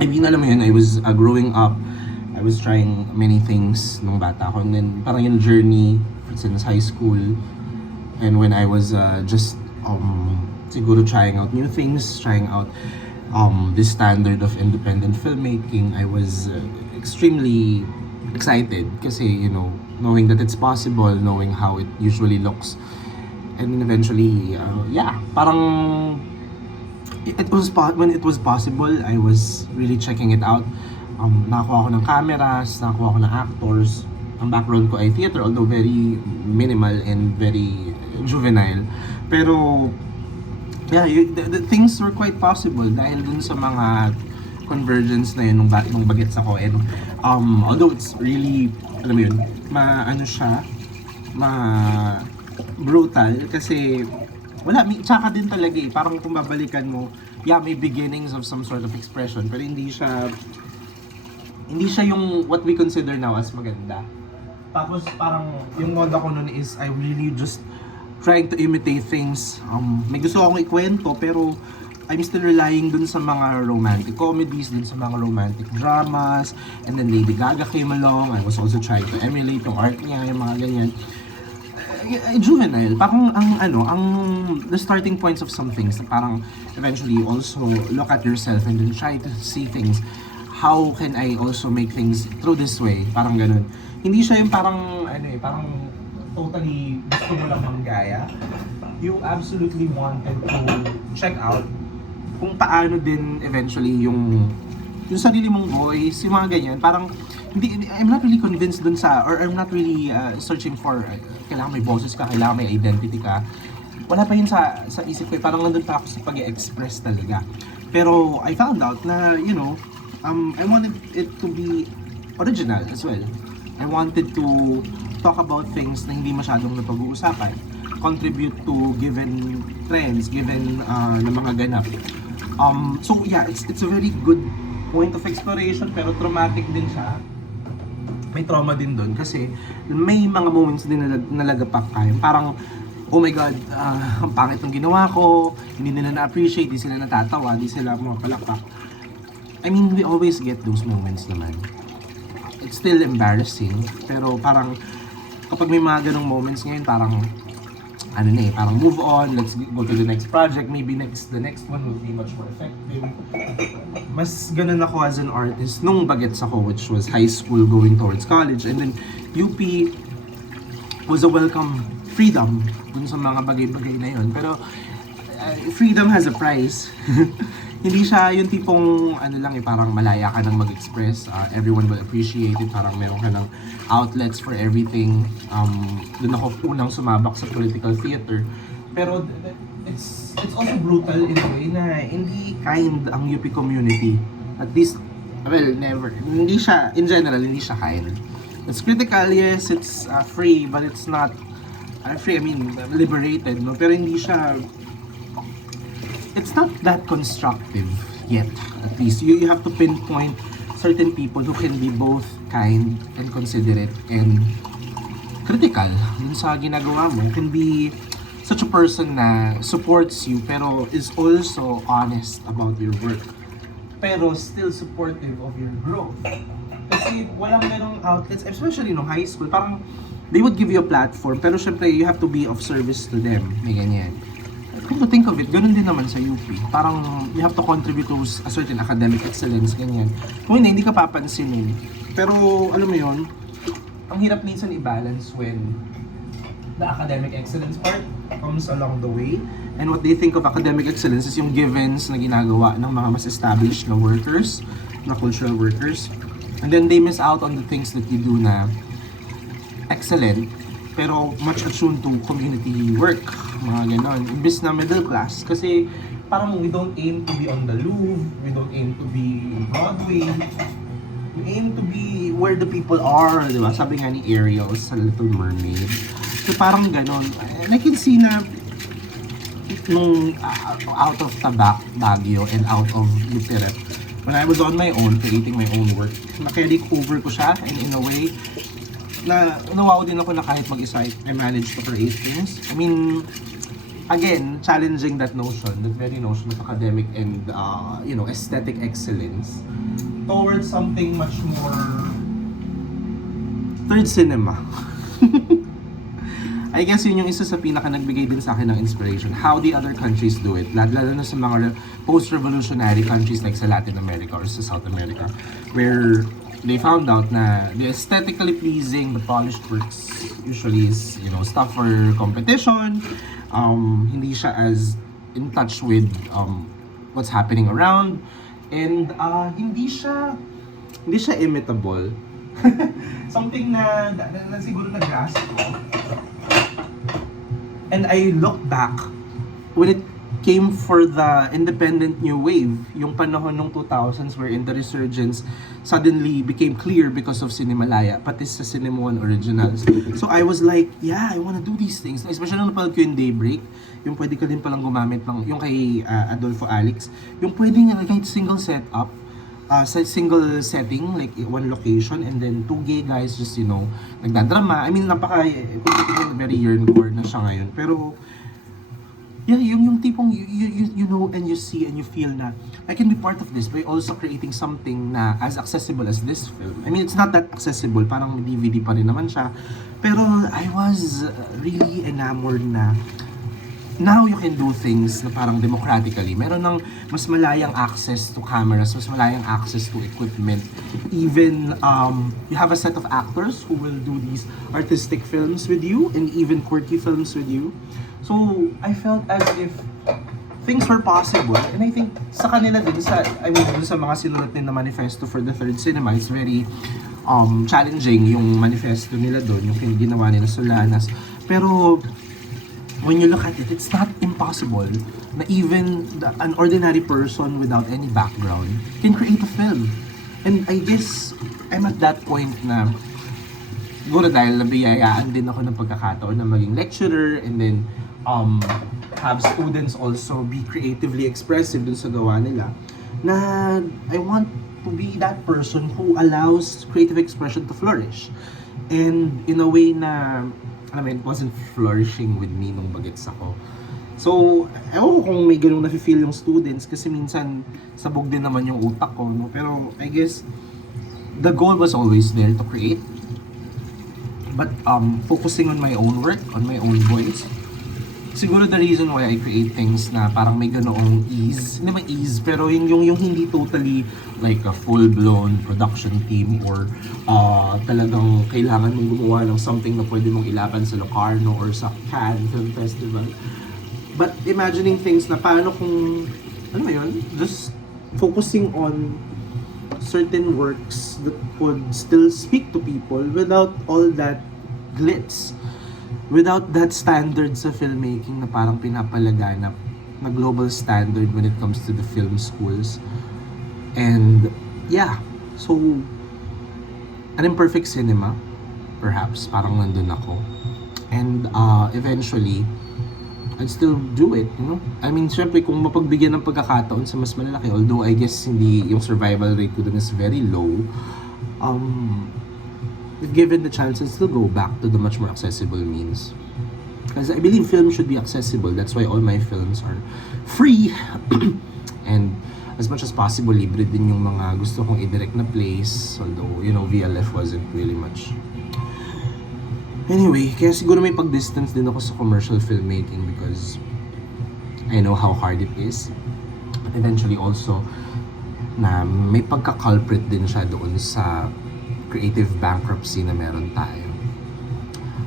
I mean, alam mo yun, I was growing up, I was trying many things nung bata ako. And then, parang yung journey since high school, and when I was just, siguro trying out new things, trying out this standard of independent filmmaking, I was extremely excited kasi, you know, knowing that it's possible, knowing how it usually looks. And then eventually, yeah, parang when it was possible, I was really checking it out. Nakakuha ako ng cameras, nakakuha ako ng actors. Ang background ko ay theater, although very minimal and very juvenile. Pero, yeah, the things were quite possible dahil dun sa mga convergence na yun nung bagets ako. And although it's really, alam mo yun, ano siya, brutal kasi wala, tsaka din talaga eh. Parang kung babalikan mo, yeah, may beginnings of some sort of expression, pero hindi siya yung what we consider now as maganda. Tapos parang yung mode ako nun is I really just trying to imitate things. May gusto akong ikwento pero I'm still relying dun sa mga romantic comedies, dun sa mga romantic dramas, and then Lady Gaga came along. I was also trying to emulate yung art niya, yung mga ganyan. Juvenile, parang ang the starting points of some things, parang eventually also look at yourself and then try to see things, how can I also make things through this way, parang ganun. Hindi siya yung parang parang totally gusto mo lang manggaya. You absolutely wanted to check out kung paano din eventually yung sarili mong voice, yung mga ganyan, parang I'm not really convinced dun sa, or I'm not really searching for, kailangan may boses ka, kailangan may identity ka. Wala pa yun sa isip ko, parang nandun pa ako sa pag-express talaga. Pero I found out na, you know, I wanted it to be original as well. I wanted to talk about things na hindi masyadong napag-uusapan, contribute to given trends, given na mga ganap. So yeah, it's a very good point of exploration, pero traumatic din siya. May trauma din doon kasi may mga moments din na nalagapak kayo. Parang, oh my God, ang pangit ng ginawa ko, hindi nila na-appreciate, di sila natatawa, di sila mapalakpak. I mean, we always get those moments naman. It's still embarrassing, pero parang kapag may mga ganong moments ngayon, parang parang move on, let's go to the next project, maybe the next one will be much more effective. Mas ganun ako as an artist nung bagets ako, which was high school going towards college, and then UP was a welcome freedom dun sa mga bagay-bagay na yun. Pero freedom has a price. Hindi siya yung tipong parang malaya ka nang mag-express, everyone will appreciate it, parang meron ka ng outlets for everything. Doon ako unang sumabak sa political theater. Pero it's also brutal in a way na hindi kind ang UP community. At least, well, never. Hindi siya, in general, hindi siya kind. It's critical, yes, it's free, but it's not free, I mean, liberated, no? Pero hindi siya, it's not that constructive yet, at least. You have to pinpoint certain people who can be both kind and considerate and critical dun sa ginagawa mo. Can be such a person na supports you pero is also honest about your work, pero still supportive of your growth. Kasi walang merong outlets, especially no high school, parang they would give you a platform pero syempre you have to be of service to them, may ganyan. Come to think of it, ganun din naman sa UP. Parang you have to contribute to a certain academic excellence, ganyan. Kung hindi ka papansinin. Pero alam mo yun, ang hirap minsan i-balance when the academic excellence part comes along the way. And what they think of academic excellence is yung givens na ginagawa ng mga mas established na workers, na cultural workers. And then they miss out on the things that you do na excellent, pero much attuned to community work, mga ganon. Imbis na middle class, kasi parang we don't aim to be on the Louvre, we don't aim to be in Broadway, we aim to be where the people are, di ba? Sabi nga ni Ariel sa Little Mermaid. So parang ganon. And I can see na nung out of Baguio and out of Upirep, when I was on my own, creating my own work, na-carry over ko siya, and in a way, na nawawa din ako na kahit mag-isa, I managed to create things. I mean, again, challenging that notion, that very notion of academic and, aesthetic excellence towards something much more third cinema. I guess yun yung isa sa pinaka nagbigay din sa akin ng inspiration. How the other countries do it. Lalo na sa mga post-revolutionary countries like sa Latin America or sa South America. Where they found out na the aesthetically pleasing, the polished works usually is, stuff for competition. Hindi siya as in touch with what's happening around. And hindi siya imitable. Something na siguro na-grasp ko. And I look back when it came for the independent new wave, yung panahon ng 2000s wherein the resurgence suddenly became clear because of Cinemalaya, pati sa Cinema One Originals. So I was like, yeah, I wanna do these things. Especially nung napanood ko yung Daybreak, yung pwede ka din palang gumamit ng, yung kay Adolfo Alex, yung pwede nga kahit single setup, sa single setting, like one location, and then two gay guys just, nagdadrama. I mean, very yearn-core na siya ngayon. Pero, yeah, yung tipong you know and you see and you feel na I can be part of this by also creating something na as accessible as this film. I mean, it's not that accessible, parang DVD pa rin naman siya. Pero I was really enamored na now you can do things na parang democratically. Meron ng mas malayang access to cameras, mas malayang access to equipment. Even you have a set of actors who will do these artistic films with you and even quirky films with you. So I felt as if things were possible, and I think sa kanila din, dun sa mga sinulat din na manifesto for the third cinema, it's very challenging yung manifesto nila doon, yung ginawa nila Solanas. Pero when you look at it, it's not impossible na even an ordinary person without any background can create a film. And I guess I'm at that point na siguro dahil nabiyayaan din ako ng pagkakataon na maging lecturer and then have students also be creatively expressive dun sa gawa nila, na I want to be that person who allows creative expression to flourish. And in a way na it wasn't flourishing with me nung bagets ako. So, ewan ko kung may ganung nafe-feel yung students kasi minsan sabog din naman yung utak ko, no? Pero I guess the goal was always there to create. But focusing on my own work, on my own voice, siguro the reason why I create things na parang may ganoong ease, hindi naman ease, pero yung hindi totally like a full-blown production team or talagang kailangan mong gumawa ng something na pwede mong ilaban sa Locarno or sa Cannes Film Festival. But imagining things na paano kung, just focusing on certain works that would still speak to people without all that glitz. Without that standard sa filmmaking na parang pinapalaganap na global standard when it comes to the film schools. And yeah, so an imperfect cinema, perhaps, parang nandun ako. And eventually, I'd still do it, I mean, syempre kung mapagbigyan ng pagkakataon sa mas malalaki, although I guess hindi yung survival rate ko dun is very low, if given the chance, I'd still go back to the much more accessible means. Because I believe film should be accessible. That's why all my films are free. And as much as possible, libre din yung mga gusto kong i-direct na plays. Although, VLF wasn't really much. Anyway, kaya siguro may pag-distance din ako sa commercial filmmaking because I know how hard it is. But eventually also, na may pagka-culprit din siya doon sa creative bankruptcy na meron tayo.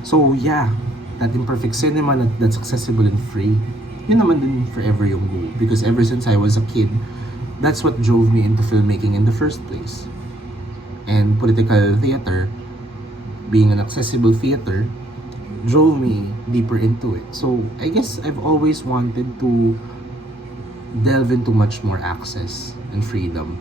So yeah, that imperfect cinema that's accessible and free, yun naman din forever yung goal. Because ever since I was a kid, that's what drove me into filmmaking in the first place. And political theater, being an accessible theater, drove me deeper into it. So I guess I've always wanted to delve into much more access and freedom.